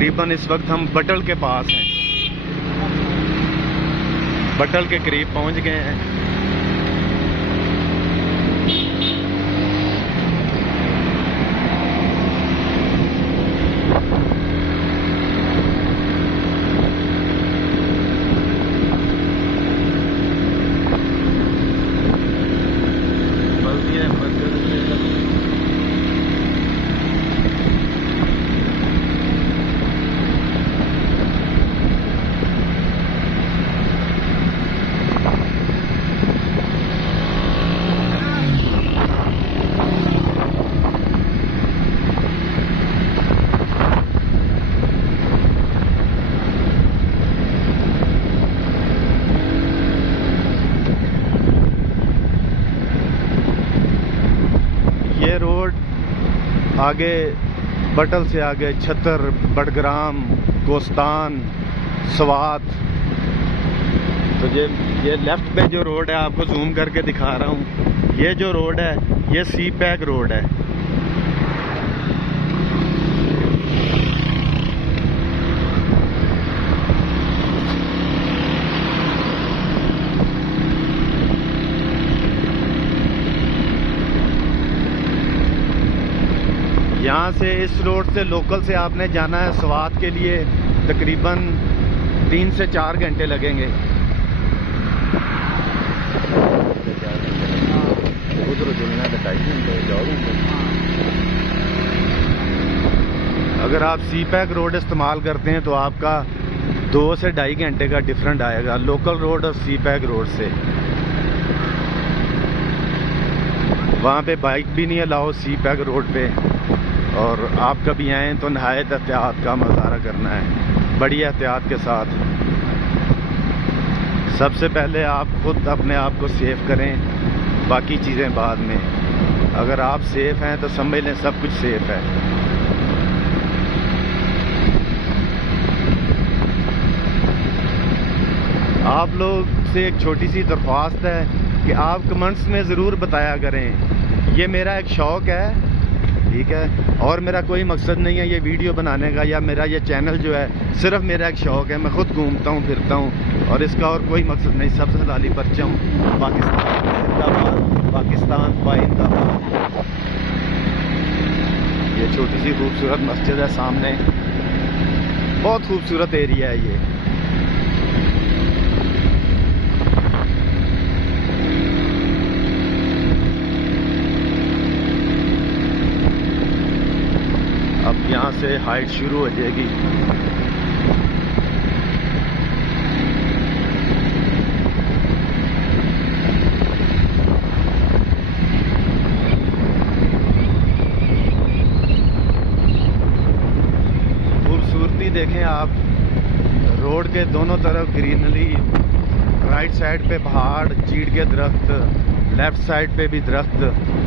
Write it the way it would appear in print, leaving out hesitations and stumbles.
तकरीबन इस वक्त हम बटल के पास हैं, बटल के करीब पहुंच गए हैं। ये रोड आगे बटल से आगे छतर, बडग्राम, कोस्तान, स्वात, तो ये लेफ्ट पे जो रोड है आपको जूम करके दिखा रहा हूँ। ये जो रोड है ये सी पैक रोड है। यहाँ से इस रोड से लोकल से आपने जाना है स्वात के लिए, तकरीबन 3 से 4 घंटे लगेंगे। अगर आप सी पैक रोड इस्तेमाल करते हैं तो आपका 2 से 2.5 घंटे का डिफरेंट आएगा लोकल रोड और सी पैक रोड से। वहाँ पे बाइक भी नहीं अलाउ सी पैक रोड पे, और आप कभी आएँ तो नहायत एहतियात का मुज़ाहरा करना है, बड़ी एहतियात के साथ। सबसे पहले आप खुद अपने आप को सेफ करें, बाकी चीज़ें बाद में। अगर आप सेफ हैं तो समझ लें सब कुछ सेफ है। आप लोग से एक छोटी सी दरख्वास्त है कि आप कमेंट्स में ज़रूर बताया करें। ये मेरा एक शौक़ है, ठीक है, और मेरा कोई मकसद नहीं है ये वीडियो बनाने का, या मेरा ये चैनल जो है सिर्फ मेरा एक शौक़ है। मैं खुद घूमता हूँ फिरता हूँ और इसका और कोई मकसद नहीं। सबसे लाली परचम पाकिस्तान जिंदाबाद, पाकिस्तान पाइंदाबाद। ये छोटी सी खूबसूरत मस्जिद है सामने, बहुत खूबसूरत एरिया है ये। अब यहाँ से हाइट शुरू हो जाएगी। खूबसूरती देखें आप, रोड के दोनों तरफ ग्रीनरी, राइट साइड पे पहाड़, चीड़ के दरख्त, लेफ्ट साइड पे भी दरख्त।